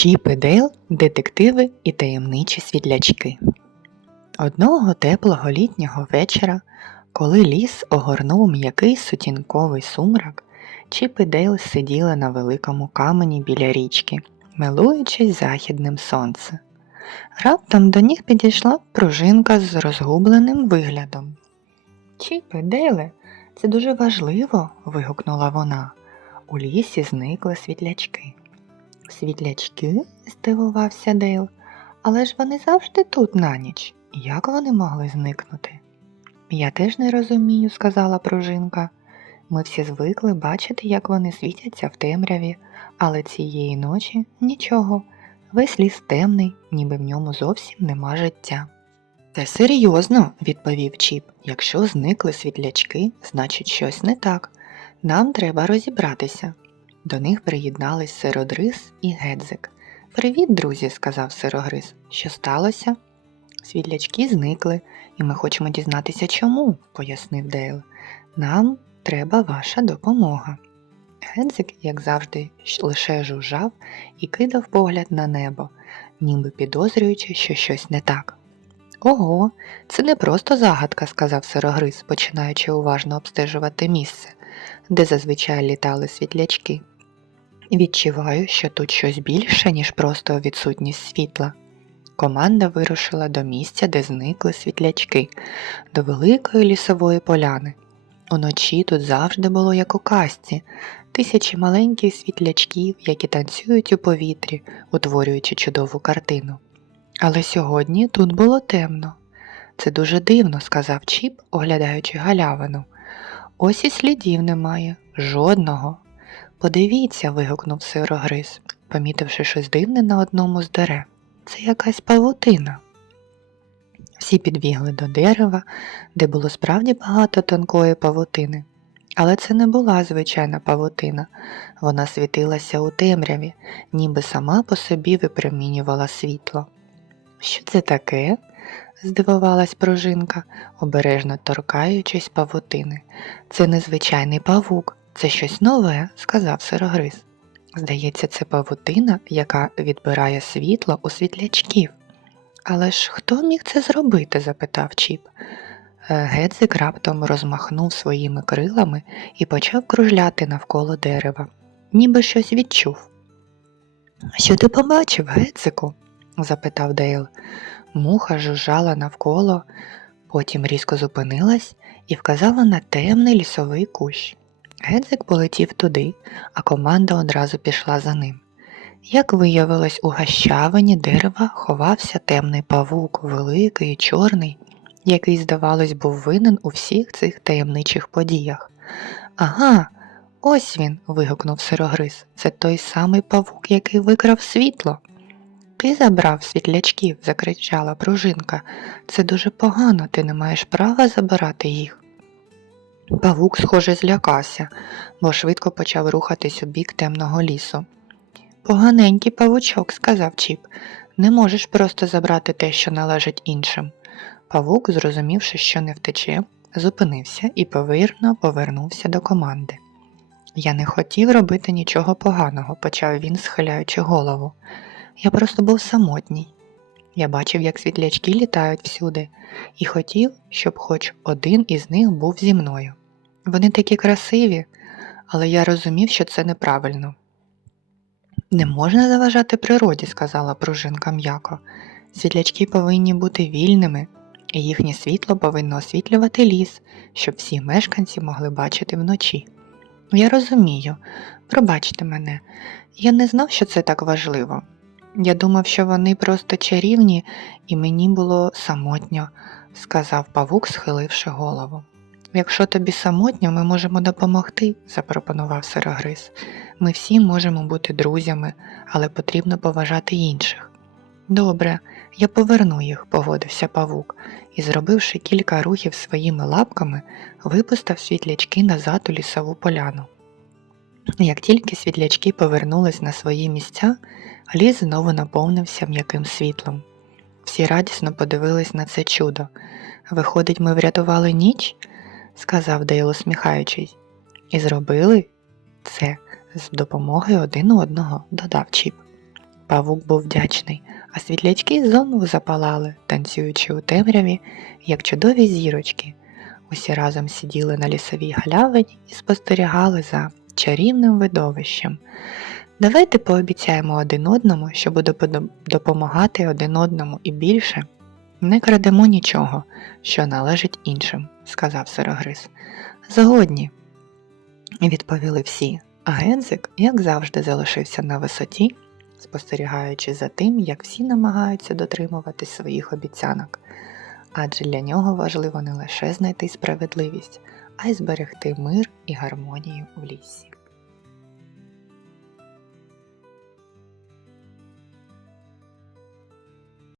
Чіп і Дейл – детективи і таємничі світлячки. Одного теплого літнього вечора, коли ліс огорнув м'який сутінковий сумрак, Чіп і Дейл сиділи на великому камені біля річки, милуючись західним сонцем. Раптом до них підійшла пружинка з розгубленим виглядом. Чіпе, Дейле, це дуже важливо. вигукнула вона. У лісі зникли світлячки. Світлячки? здивувався Дейл. Але ж вони завжди тут на ніч. Як вони могли зникнути? Я теж не розумію, сказала пружинка. Ми всі звикли бачити, як вони світяться в темряві, але цієї ночі нічого. Весь ліс темний, ніби в ньому зовсім нема життя. Це серйозно, відповів Чіп. Якщо зникли світлячки, значить щось не так. Нам треба розібратися. До них приєднались сиродрис і Гедзик. Привіт, друзі, сказав сирогриз. Що сталося? Світлячки зникли, і ми хочемо дізнатися чому, пояснив Дейл. Нам треба ваша допомога. Гедзик, як завжди, лише жужжав і кидав погляд на небо, ніби підозрюючи, що щось не так. Ого, це не просто загадка, сказав сирогриз, починаючи уважно обстежувати місце, де зазвичай літали світлячки. Відчуваю, що тут щось більше, ніж просто відсутність світла. Команда вирушила до місця, де зникли світлячки, до великої лісової поляни. Уночі тут завжди було як у казці, тисячі маленьких світлячків, які танцюють у повітрі, утворюючи чудову картину. Але сьогодні тут було темно. Це дуже дивно, сказав Чіп, оглядаючи галявину. Ось і слідів немає, жодного. Подивіться, вигукнув сирогриз, помітивши щось дивне на одному з дерев. Це якась павутина. Всі підбігли до дерева, де було справді багато тонкої павутини. Але це не була звичайна павутина, вона світилася у темряві, ніби сама по собі випромінювала світло. Що це таке? здивувалась пружинка, обережно торкаючись павутини. Це незвичайний павук, це щось нове, сказав сирогриз. Здається, це павутина, яка відбирає світло у світлячків. Але ж хто міг це зробити? запитав Чіп. Е, Гедзик раптом розмахнув своїми крилами і почав кружляти навколо дерева, ніби щось відчув. Що ти побачив, Гедзику? запитав Дейл. Муха жужжала навколо, потім різко зупинилась і вказала на темний лісовий кущ. Гедзик полетів туди, а команда одразу пішла за ним. Як виявилось, у гащавині дерева ховався темний павук, великий і чорний, який, здавалось, був винен у всіх цих таємничих подіях. Ага, ось він. вигукнув сирогриз. Це той самий павук, який викрав світло. Ти забрав світлячків, закричала пружинка. Це дуже погано, ти не маєш права забирати їх. Павук, схоже, злякався, бо швидко почав рухатись у бік темного лісу. Поганенький павучок, сказав Чіп, не можеш просто забрати те, що належить іншим. Павук, зрозумівши, що не втече, зупинився і повірно повернувся до команди. Я не хотів робити нічого поганого, почав він, схиляючи голову. Я просто був самотній. Я бачив, як світлячки літають всюди, і хотів, щоб хоч один із них був зі мною. Вони такі красиві, але я розумів, що це неправильно. Не можна заважати природі, сказала пружинка м'яко. Світлячки повинні бути вільними, і їхнє світло повинно освітлювати ліс, щоб всі мешканці могли бачити вночі. Я розумію, пробачте мене, я не знав, що це так важливо. Я думав, що вони просто чарівні, і мені було самотньо, сказав павук, схиливши голову. Якщо тобі самотньо, ми можемо допомогти, запропонував сирогриз. Ми всі можемо бути друзями, але потрібно поважати інших. Добре, я поверну їх, погодився павук, і, зробивши кілька рухів своїми лапками, випустив світлячки назад у лісову поляну. Як тільки світлячки повернулись на свої місця, ліс знову наповнився м'яким світлом. Всі радісно подивились на це чудо. Виходить, ми врятували ніч? Сказав Дейл, усміхаючись. І зробили це з допомогою один одного, додав Чіп. Павук був вдячний, а світлячки знову запалали, танцюючи у темряві, як чудові зірочки. Усі разом сиділи на лісовій галявині і спостерігали за чарівним видовищем. Давайте пообіцяємо один одному, що буде допомагати один одному і більше. Не крадемо нічого, що належить іншим, сказав сирогриз. Згодні, відповіли всі, а Гензик, як завжди, залишився на висоті, спостерігаючи за тим, як всі намагаються дотримуватись своїх обіцянок. Адже для нього важливо не лише знайти справедливість, а й зберегти мир і гармонію в лісі.